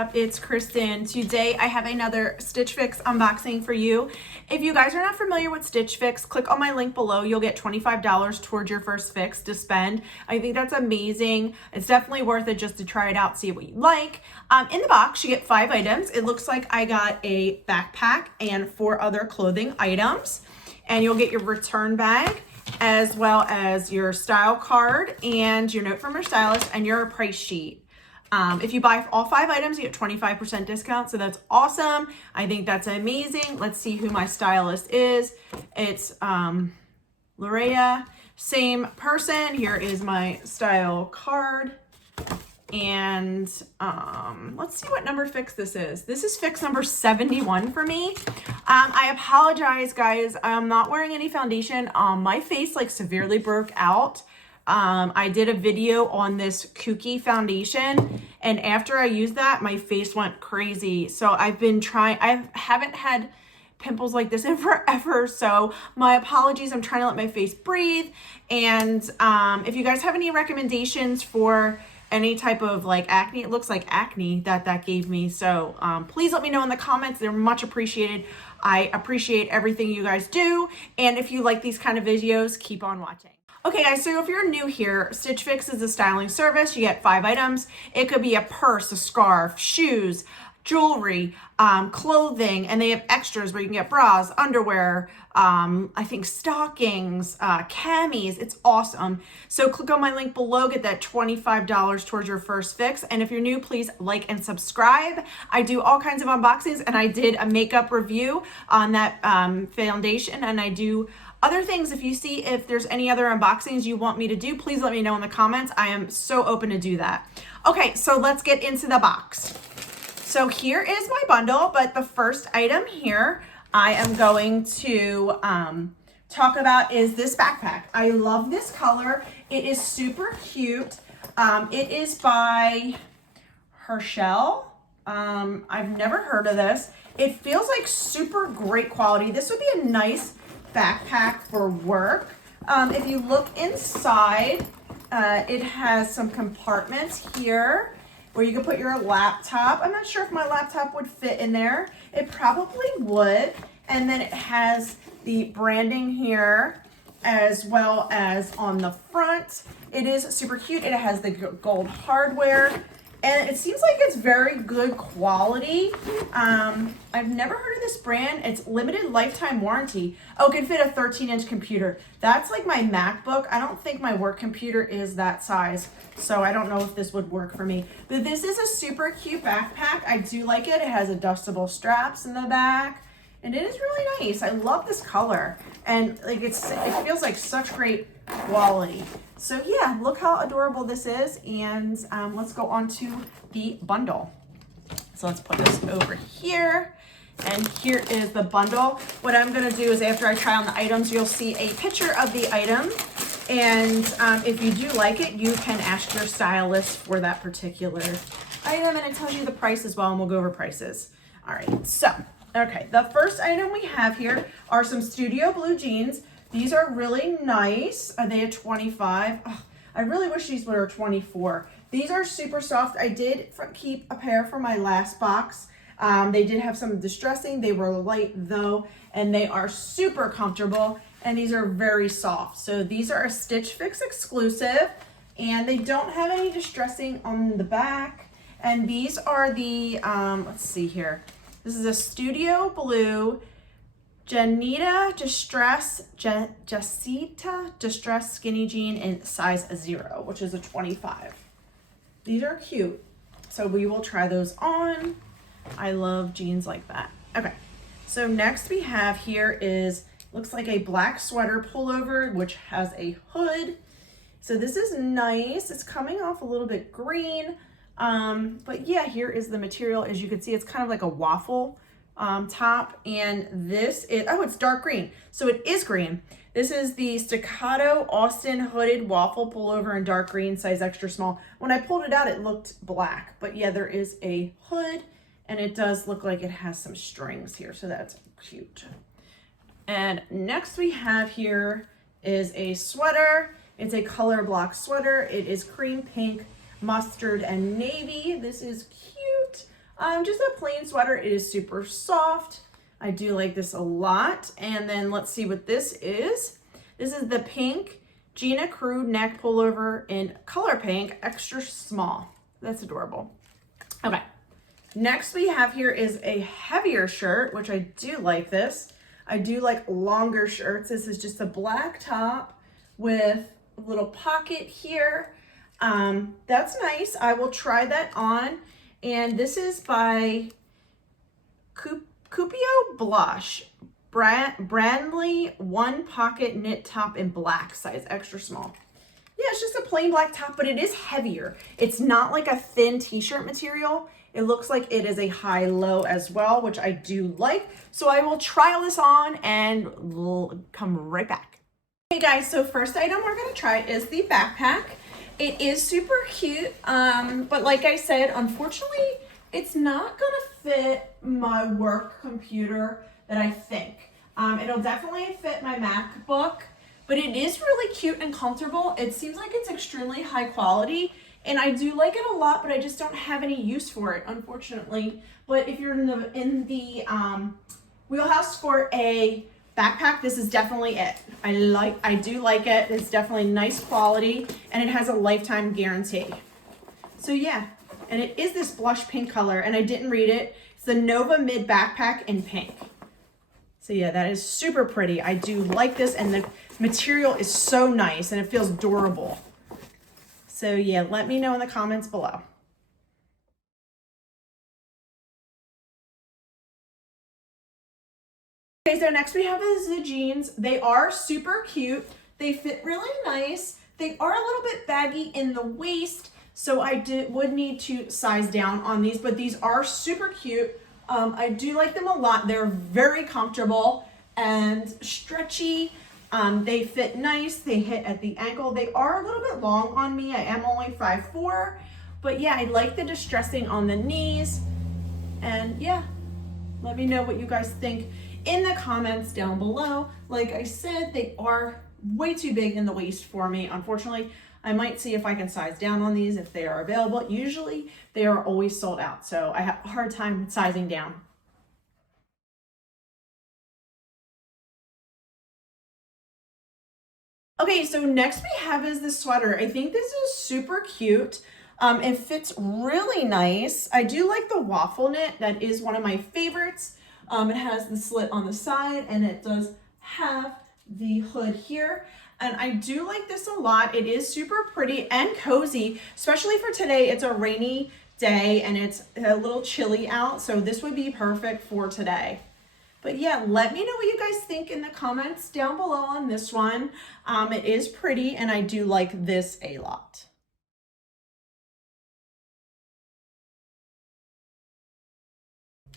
up? It's Kristen. Today I have another Stitch Fix unboxing for you. If you guys are not familiar with Stitch Fix, click on my link below. You'll get $25 towards your first fix to spend. I think that's amazing. It's definitely worth it just to try it out, see what you like. In the box, you get 5 items. It looks like I got a backpack and 4 other clothing items. And you'll get your return bag, as well as your style card and your note from your stylist and your price sheet. If you buy all 5 items, you get 25% discount. So that's awesome. I think that's amazing. Let's see who my stylist is. It's Loretta, same person. Here is my style card. And let's see what number fix this is. This is fix number 71 for me. I apologize, guys. I'm not wearing any foundation. My face like severely broke out. I did a video on this Kooky foundation, and after I used that, my face went crazy. So I've been trying, I haven't had pimples like this in forever, so my apologies. I'm trying to let my face breathe. And if you guys have any recommendations for any type of like acne, it looks like acne that gave me, so please let me know in the comments. They're much appreciated. I appreciate everything you guys do, and if you like these kind of videos, keep on watching. Okay guys, so if you're new here, Stitch Fix is a styling service. You get 5 items. It could be a purse, a scarf, shoes, jewelry, clothing, and they have extras where you can get bras, underwear, I think stockings, camis. It's awesome. So click on my link below, get that $25 towards your first fix. And if you're new, please like and subscribe. I do all kinds of unboxings, and I did a makeup review on that foundation, and I do other things. If you see if there's any other unboxings you want me to do, please let me know in the comments. I am so open to do that. Okay, so let's get into the box. So here is my bundle, but the first item here I am going to talk about is this backpack. I love this color. It is super cute. It is by Herschel. I've never heard of this. It feels like super great quality. This would be a nice backpack for work. If you look inside, it has some compartments here where you can put your laptop. I'm not sure if my laptop would fit in there. It probably would. And then it has the branding here as well as on the front. It is super cute. It has the gold hardware, and it seems like it's very good quality. I've never heard of this brand. It's limited lifetime warranty. Oh, it can fit a 13-inch computer. That's like my MacBook. I don't think my work computer is that size, so I don't know if this would work for me. But this is a super cute backpack. I do like it. It has adjustable straps in the back, and it is really nice. I love this color, and like it feels like such great quality. So yeah, look how adorable this is, and let's go on to the bundle. So let's put this over here, and here is the bundle. What I'm gonna do is after I try on the items, you'll see a picture of the item, and if you do like it, you can ask your stylist for that particular item, and it tells you the price as well, and we'll go over prices. All right, so, okay, the first item we have here are some Studio Blue jeans. These are really nice. Are they a 25? Oh, I really wish these were 24. These are super soft. I did keep a pair for my last box. They did have some distressing. They were light though, and they are super comfortable, and these are very soft. So these are a Stitch Fix exclusive, and they don't have any distressing on the back. And these are the, let's see here. This is a Studio Blue Jacita Distress Skinny Jean in size 0, which is a 25. These are cute, so we will try those on. I love jeans like that. Okay, so next we have here is, looks like a black sweater pullover, which has a hood. So this is nice. It's coming off a little bit green, but yeah, here is the material. As you can see, it's kind of like a waffle top, and this is, oh, it's dark green, so it is green. This is the Staccato Austin hooded waffle pullover in dark green, size extra small. When I pulled it out, it looked black, but yeah, there is a hood, and it does look like it has some strings here, so that's cute. And next we have here is a sweater. It's a color block sweater. It is cream pink, mustard, and navy. This is cute. Just a plain sweater. It is super soft. I do like this a lot. And then let's see what this is. This is the pink Gina Crew neck pullover in color pink, extra small. That's adorable. Okay. Next we have here is a heavier shirt, which I do like this. I do like longer shirts. This is just a black top with a little pocket here. That's nice. I will try that on. And this is by Cupio Blush. Brandly one pocket knit top in black size, extra small. Yeah, it's just a plain black top, but it is heavier. It's not like a thin t-shirt material. It looks like it is a high-low as well, which I do like. So I will try this on and we'll come right back. Hey guys, so first item we're gonna try is the backpack. It is super cute, but like I said, unfortunately, it's not gonna fit my work computer that I think. It'll definitely fit my MacBook, but it is really cute and comfortable. It seems like it's extremely high quality, and I do like it a lot, but I just don't have any use for it, unfortunately. But if you're in the wheelhouse for a backpack, this is definitely it. I do like it. It's definitely nice quality, and it has a lifetime guarantee. So yeah, and it is this blush pink color, and I didn't read it. It's the Nova Mid Backpack in pink. So yeah, that is super pretty. I do like this, and the material is so nice, and it feels durable. So yeah, let me know in the comments below. Okay, so next we have is the jeans. They are super cute. They fit really nice. They are a little bit baggy in the waist, so I would need to size down on these, but these are super cute. I do like them a lot. They're very comfortable and stretchy. They fit nice. They hit at the ankle. They are a little bit long on me. I am only 5'4", but yeah, I like the distressing on the knees. And yeah, let me know what you guys think in the comments down below. Like I said, they are way too big in the waist for me, unfortunately. I might see if I can size down on these if they are available. Usually they are always sold out, so I have a hard time sizing down. Okay, so next we have is this sweater. I think this is super cute. It fits really nice. I do like the waffle knit. That is one of my favorites. It has the slit on the side, and it does have the hood here. And I do like this a lot. It is super pretty and cozy, especially for today. It's a rainy day and it's a little chilly out, so this would be perfect for today. But yeah, let me know what you guys think in the comments down below on this one. It is pretty, and I do like this a lot.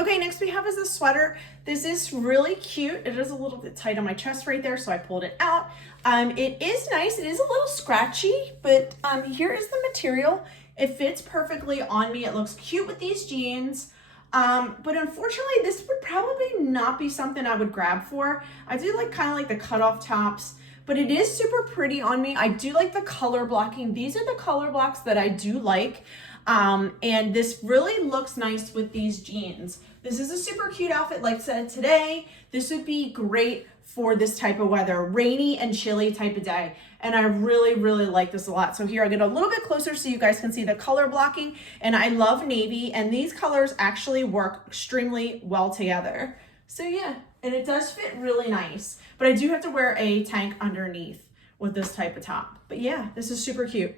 Okay, next we have is this sweater. This is really cute. It is a little bit tight on my chest right there, so I pulled it out. It is nice. It is a little scratchy, but here is the material. It fits perfectly on me. It looks cute with these jeans. But unfortunately, this would probably not be something I would grab for. I do like kind of like the cutoff tops, but it is super pretty on me. I do like the color blocking. These are the color blocks that I do like. And this really looks nice with these jeans. This is a super cute outfit. Like I said, today, this would be great for this type of weather, rainy and chilly type of day. And I really, really like this a lot. So here I'll get a little bit closer so you guys can see the color blocking. And I love navy, and these colors actually work extremely well together. So yeah, and it does fit really nice, but I do have to wear a tank underneath with this type of top. But yeah, this is super cute.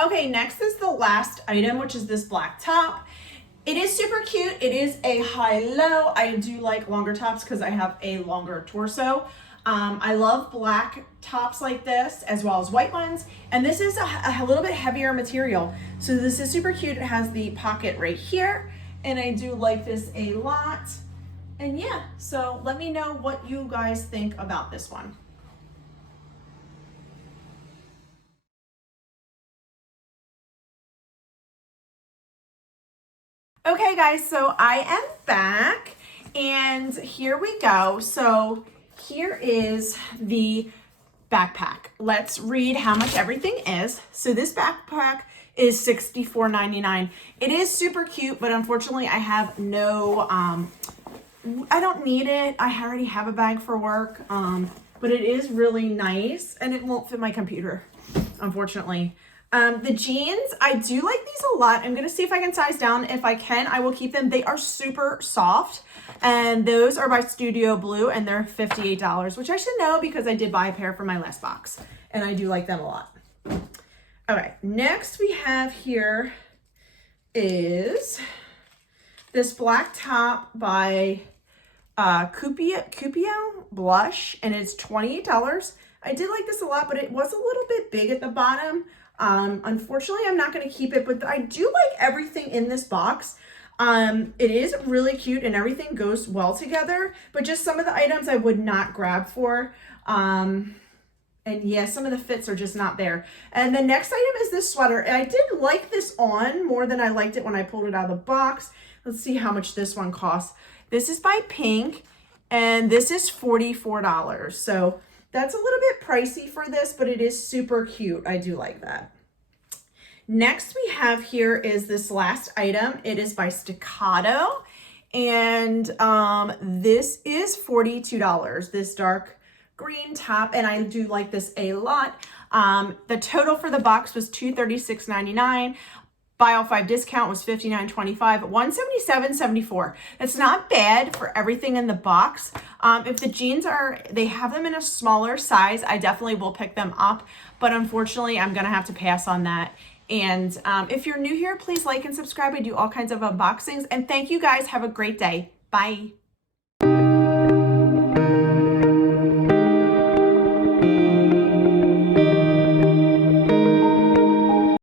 Okay, next is the last item, which is this black top. It is super cute. It is a high-low. I do like longer tops because I have a longer torso. I love black tops like this as well as white ones. And this is a little bit heavier material. So this is super cute. It has the pocket right here. And I do like this a lot. And yeah, so let me know what you guys think about this one. Okay guys, so I am back and here we go. So here is the backpack. Let's read how much everything is. So this backpack is $64.99. It is super cute, but unfortunately I have no, I don't need it. I already have a bag for work, but it is really nice and it won't fit my computer, unfortunately. The jeans, I do like these a lot. I'm going to see if I can size down. If I can, I will keep them. They are super soft, and those are by Studio Blue, and they're $58, which I should know because I did buy a pair for my last box, and I do like them a lot. Okay, next we have here is this black top by Cupio Blush, and it's $28. I did like this a lot, but it was a little bit big at the bottom. Unfortunately, I'm not going to keep it, but I do like everything in this box. It is really cute and everything goes well together, but just some of the items I would not grab for. And yeah, some of the fits are just not there. And the next item is this sweater. And I did like this on more than I liked it when I pulled it out of the box. Let's see how much this one costs. This is by Pink, and this is $44. So that's a little bit pricey for this, but it is super cute. I do like that. Next we have here is this last item. It is by Staccato, and this is $42. This dark green top, and I do like this a lot. The total for the box was $236.99. Buy all 5 discount was $59.25, $177.74. That's not bad for everything in the box. If the jeans they have them in a smaller size, I definitely will pick them up, but unfortunately I'm gonna have to pass on that. And if you're new here, please like and subscribe. I do all kinds of unboxings, and thank you guys. Have a great day. Bye.